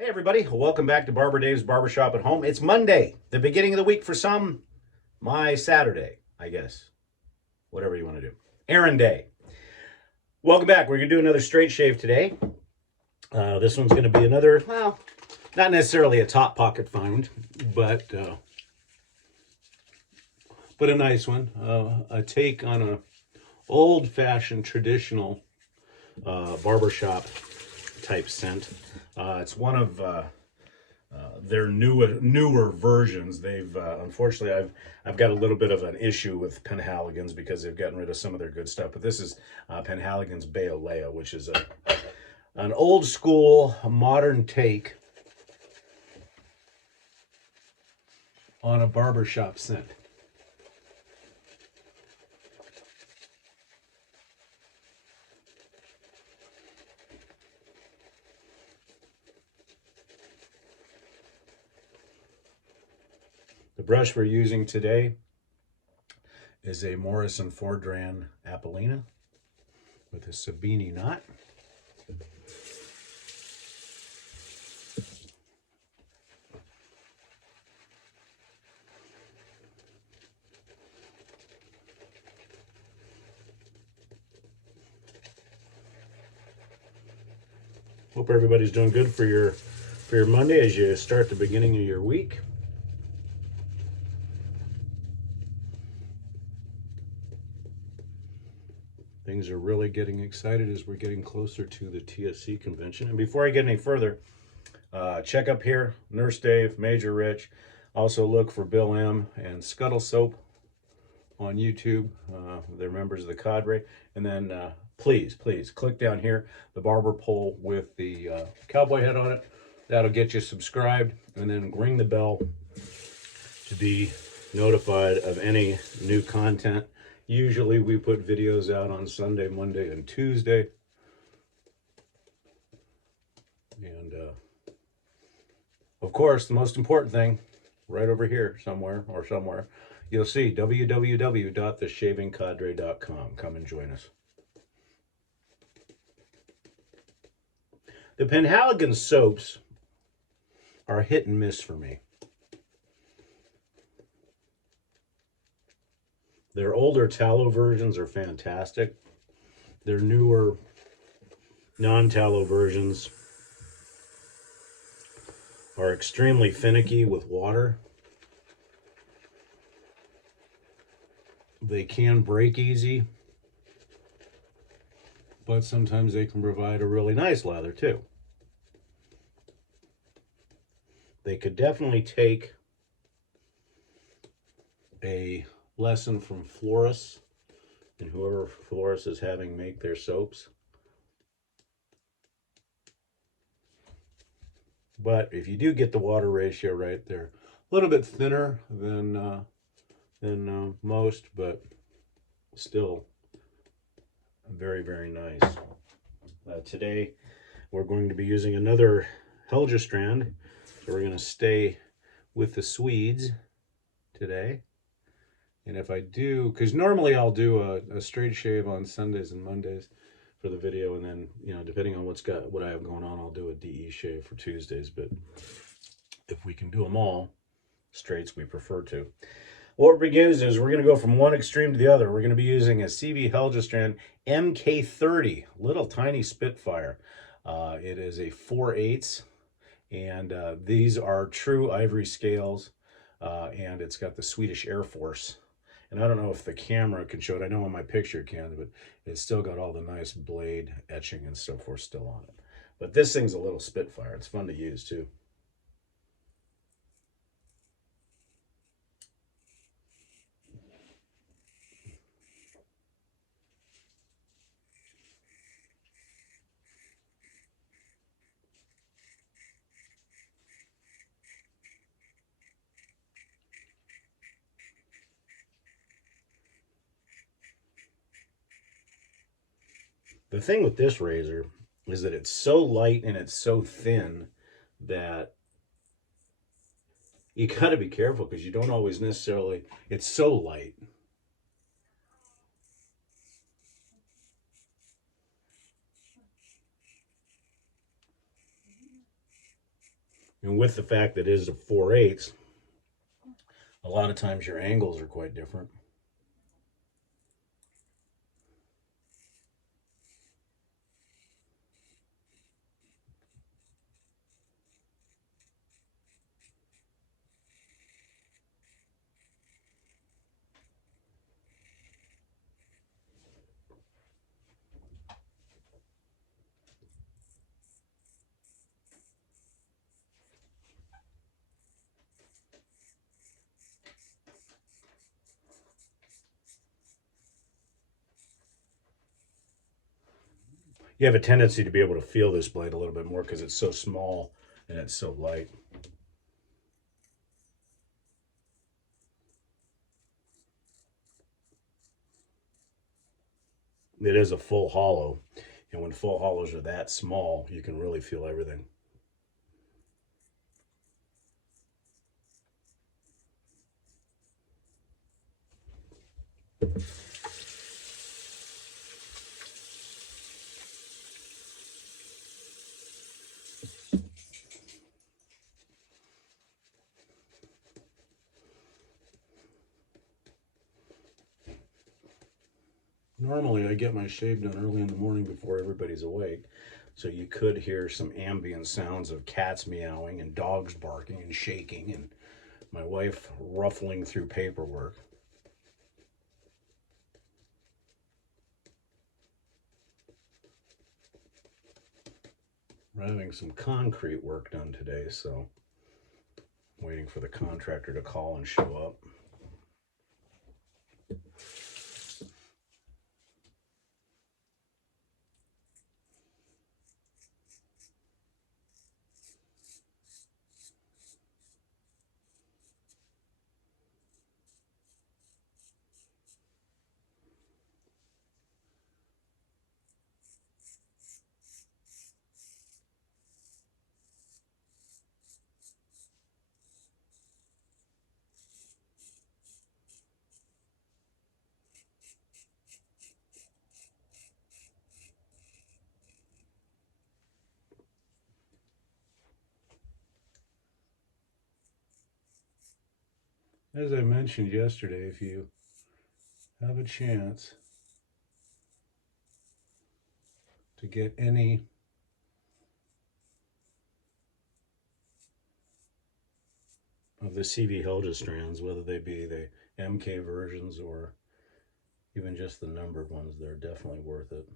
Hey everybody, welcome back to Barber Dave's Barbershop at Home. It's Monday, the beginning of the week for some, my Saturday, I guess. Whatever you want to do. Errand day. Welcome back. We're going to do another straight shave today. This one's going to be another, well, not necessarily a top pocket find, but a nice one. A take on a old-fashioned traditional barbershop type scent. It's one of their newer versions. They've unfortunately I've got a little bit of an issue with Penhaligons because they've gotten rid of some of their good stuff. But this is Penhaligon's Bayolea, which is an old school, modern take on a barbershop scent. The brush we're using today is a Morrison Forndran Apolline with a Sabini knot. Hope everybody's doing good for your Monday as you start the beginning of your week. Things are really getting excited as we're getting closer to the TSC convention. And before I get any further, check up here, Nurse Dave, Major Rich. Also look for Bill M and Scuttle Soap on YouTube. They're members of the cadre. And then please click down here, the barber pole with the cowboy head on it. That'll get you subscribed. And then ring the bell to be notified of any new content. Usually we put videos out on Sunday, Monday, and Tuesday. And of course, the most important thing, right over here somewhere, you'll see www.theshavingcadre.com. Come and join us. The Penhaligon soaps are hit and miss for me. Their older tallow versions are fantastic. Their newer non-tallow versions are extremely finicky with water. They can break easy, but sometimes they can provide a really nice lather too. They could definitely take a lesson from florists and whoever florist is having make their soaps. But if you do get the water ratio right, they're a little bit thinner than most, but still very, very nice. Today we're going to be using another Heljestrand, so we're going to stay with the Swedes today. And if I do, because normally I'll do a straight shave on Sundays and Mondays for the video, and then, you know, depending on what I have going on, I'll do a DE shave for Tuesdays. But if we can do them all, straights we prefer to. What we're going to do is we're going to go from one extreme to the other. We're going to be using a CV Heljestrand MK30, little tiny Spitfire. It is a 4/8, and these are true ivory scales, and it's got the Swedish Air Force. And I don't know if the camera can show it. I know on my picture it can, but it's still got all the nice blade etching and so forth still on it. But this thing's a little Spitfire. It's fun to use too. The thing with this razor is that it's so light and it's so thin that you got to be careful because you don't always necessarily, it's so light. And with the fact that it is a 4/8, a lot of times your angles are quite different. You have a tendency to be able to feel this blade a little bit more because it's so small and it's so light. It is a full hollow, and when full hollows are that small, you can really feel everything. Normally, I get my shave done early in the morning before everybody's awake, so you could hear some ambient sounds of cats meowing and dogs barking and shaking and my wife ruffling through paperwork. We're having some concrete work done today, so I'm waiting for the contractor to call and show up. As I mentioned yesterday, if you have a chance to get any of the CV Helgestrands, whether they be the MK versions or even just the numbered ones, they're definitely worth it.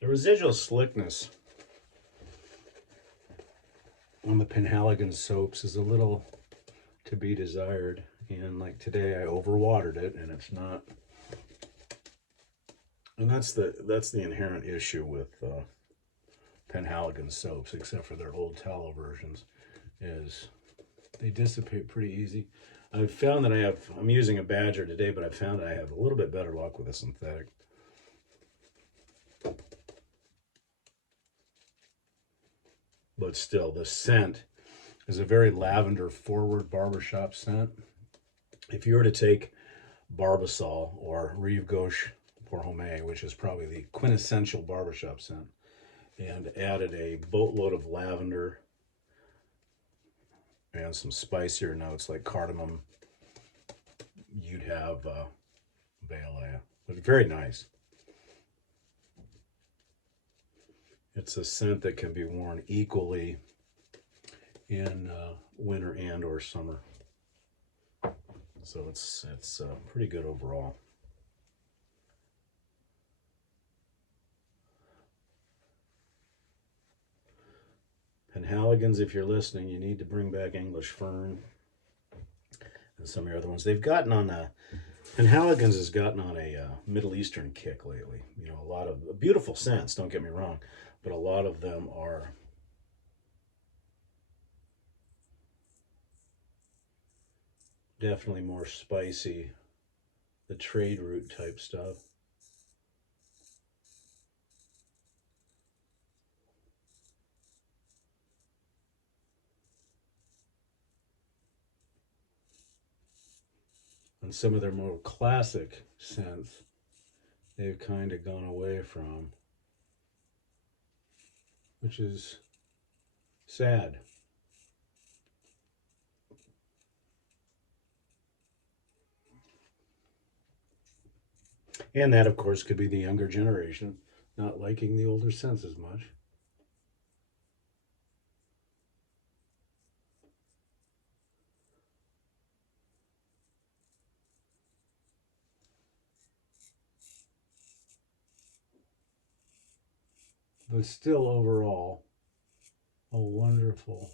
The residual slickness on the Penhaligon soaps is a little to be desired, and like today I overwatered it and it's not, and that's the inherent issue with Penhaligon soaps, except for their old tallow versions, is they dissipate pretty easy. I've found that I'm using a Badger today, but I've found that I have a little bit better luck with a synthetic. But still, the scent is a very lavender forward barbershop scent. If you were to take Barbasol or Rive Gauche pour Homme, which is probably the quintessential barbershop scent, and added a boatload of lavender and some spicier notes like cardamom, you'd have Bayolea. But very nice. It's a scent that can be worn equally in winter and or summer. So it's pretty good overall. Penhaligons, if you're listening, you need to bring back English Fern and some of your other ones. They've gotten on a Penhaligons has gotten on a Middle Eastern kick lately. You know, a lot of beautiful scents, don't get me wrong, but a lot of them are definitely more spicy, the trade route type stuff. And some of their more classic scents, they've kind of gone away from, which is sad. And that, of course, could be the younger generation not liking the older scents as much. But still, overall, a wonderful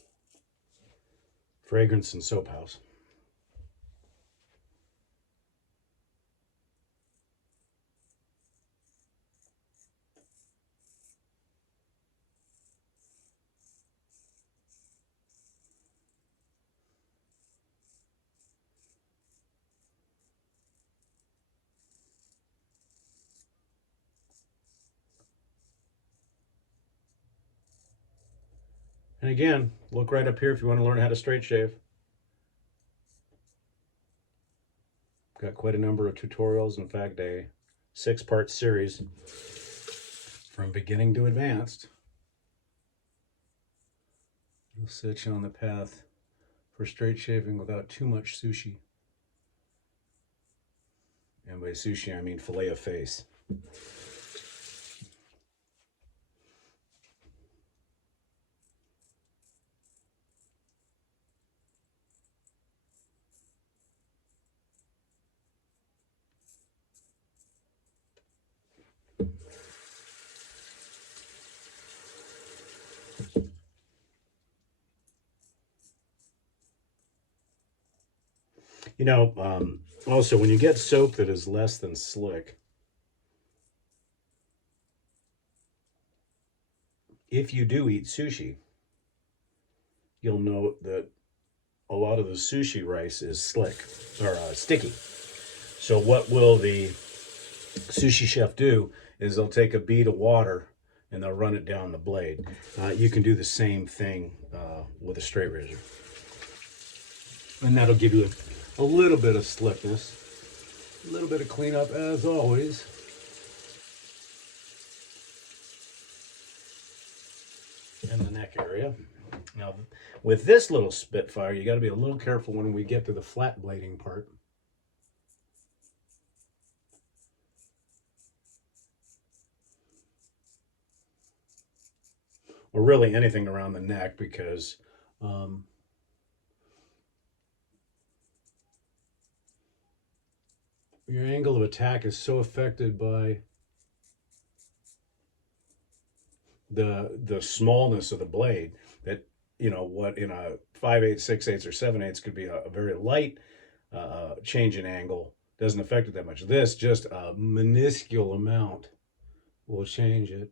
fragrance and soap house. And again, look right up here if you want to learn how to straight shave. Got quite a number of tutorials. In fact, a 6-part series from beginning to advanced. It'll set you on the path for straight shaving without too much sushi. And by sushi, I mean fillet of face. You know, also when you get soap that is less than slick, if you do eat sushi, you'll note that a lot of the sushi rice is slick or sticky. So what will the sushi chef do is they'll take a bead of water and they'll run it down the blade. You can do the same thing with a straight razor. And that'll give you a little bit of slickness, a little bit of cleanup as always. In the neck area. Now, with this little Spitfire, you got to be a little careful when we get to the flat blading part. Or really anything around the neck, because your angle of attack is so affected by the smallness of the blade that, you know, what in a 5/8, 6/8, or 7/8 could be a very light change in angle doesn't affect it that much. This, just a minuscule amount will change it.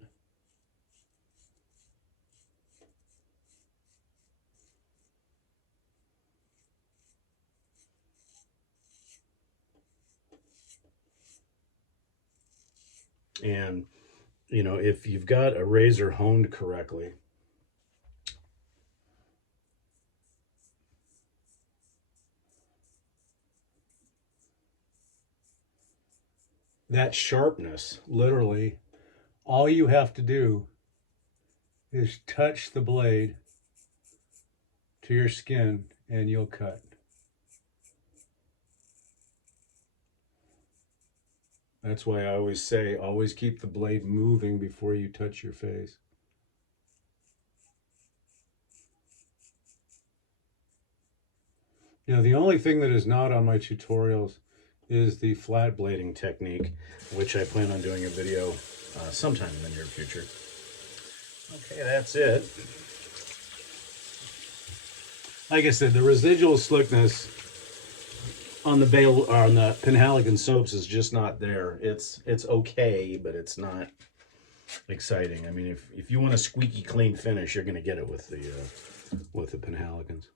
And, you know, if you've got a razor honed correctly, that sharpness, literally, all you have to do is touch the blade to your skin and you'll cut. That's why I always say, always keep the blade moving before you touch your face. You know, the only thing that is not on my tutorials is the flat blading technique, which I plan on doing a video sometime in the near future. Okay, that's it. Like I said, the residual slickness on the Penhaligon soaps is just not there. It's okay, but it's not exciting. I mean, if you want a squeaky clean finish, you're going to get it with the Penhaligons.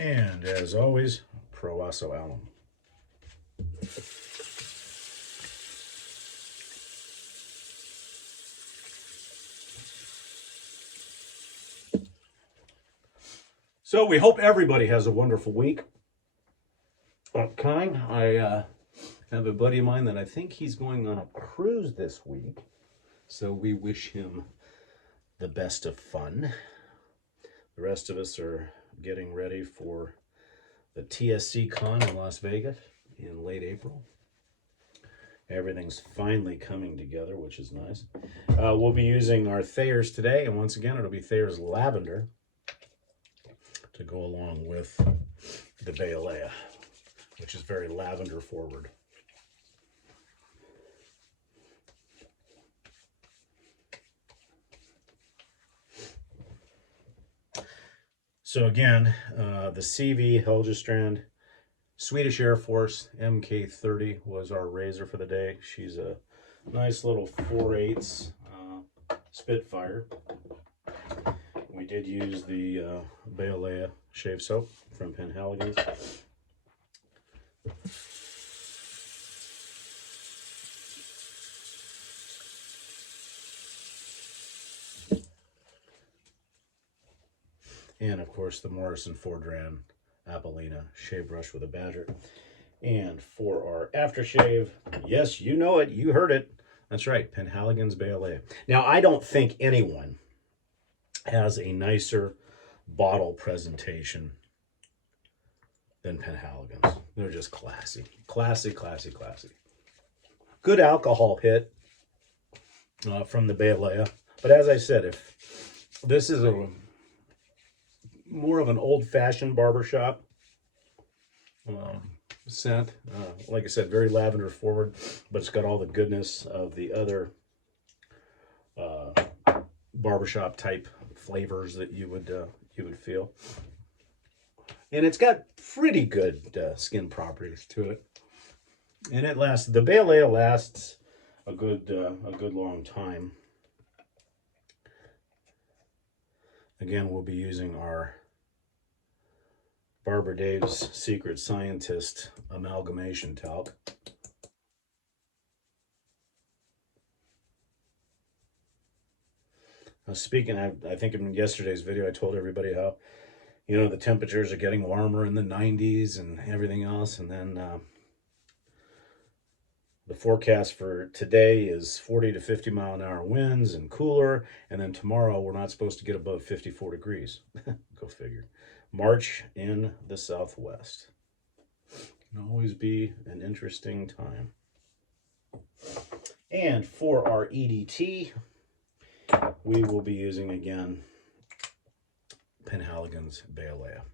And as always, Proraso Alum. So we hope everybody has a wonderful week. Upcoming, I have a buddy of mine that I think he's going on a cruise this week. So we wish him the best of fun. The rest of us are getting ready for the TSC Con in Las Vegas in late April. Everything's finally coming together, which is nice. We'll be using our Thayers today, and once again, it'll be Thayer's Lavender to go along with the Bayolea, which is very lavender forward. So again, the CV Heljestrand Swedish Air Force MK30 was our razor for the day. She's a nice little 4/8 Spitfire. We did use the Bayolea shave soap from Penhaligon. And of course the Morrison Forndran Apolina shave brush with a badger. And for our aftershave, yes, you know it, you heard it. That's right, Penhaligon's Bayolea. Now, I don't think anyone has a nicer bottle presentation than Penhaligon's. They're just classy. Classy, classy, classy. Good alcohol hit from the Bayolea. But as I said, if this is more of an old-fashioned barbershop scent. Like I said, very lavender forward, but it's got all the goodness of the other barbershop type flavors that you would feel. And it's got pretty good skin properties to it. And it lasts. The Bayolea lasts a good long time. Again, we'll be using our Barber Dave's Secret Scientist amalgamation talc. Speaking, I think in yesterday's video I told everybody how, you know, the temperatures are getting warmer in the 90s and everything else, and then the forecast for today is 40 to 50 mile an hour winds and cooler, and then tomorrow we're not supposed to get above 54 degrees. Go figure. March in the Southwest. Can always be an interesting time. And for our EDT, we will be using again Penhaligon's Bayolea.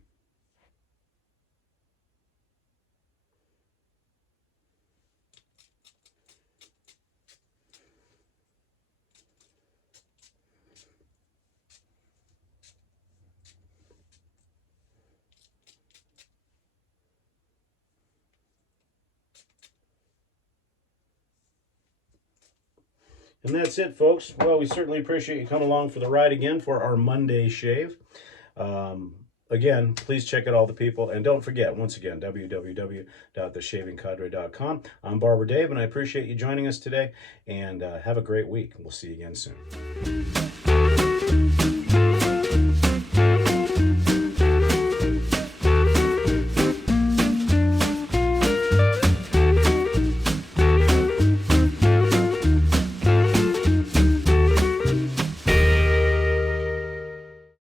And that's it, folks. Well, we certainly appreciate you coming along for the ride again for our Monday shave. Again, please check out all the people. And don't forget, once again, www.theshavingcadre.com. I'm Barber Dave, and I appreciate you joining us today. And have a great week. We'll see you again soon.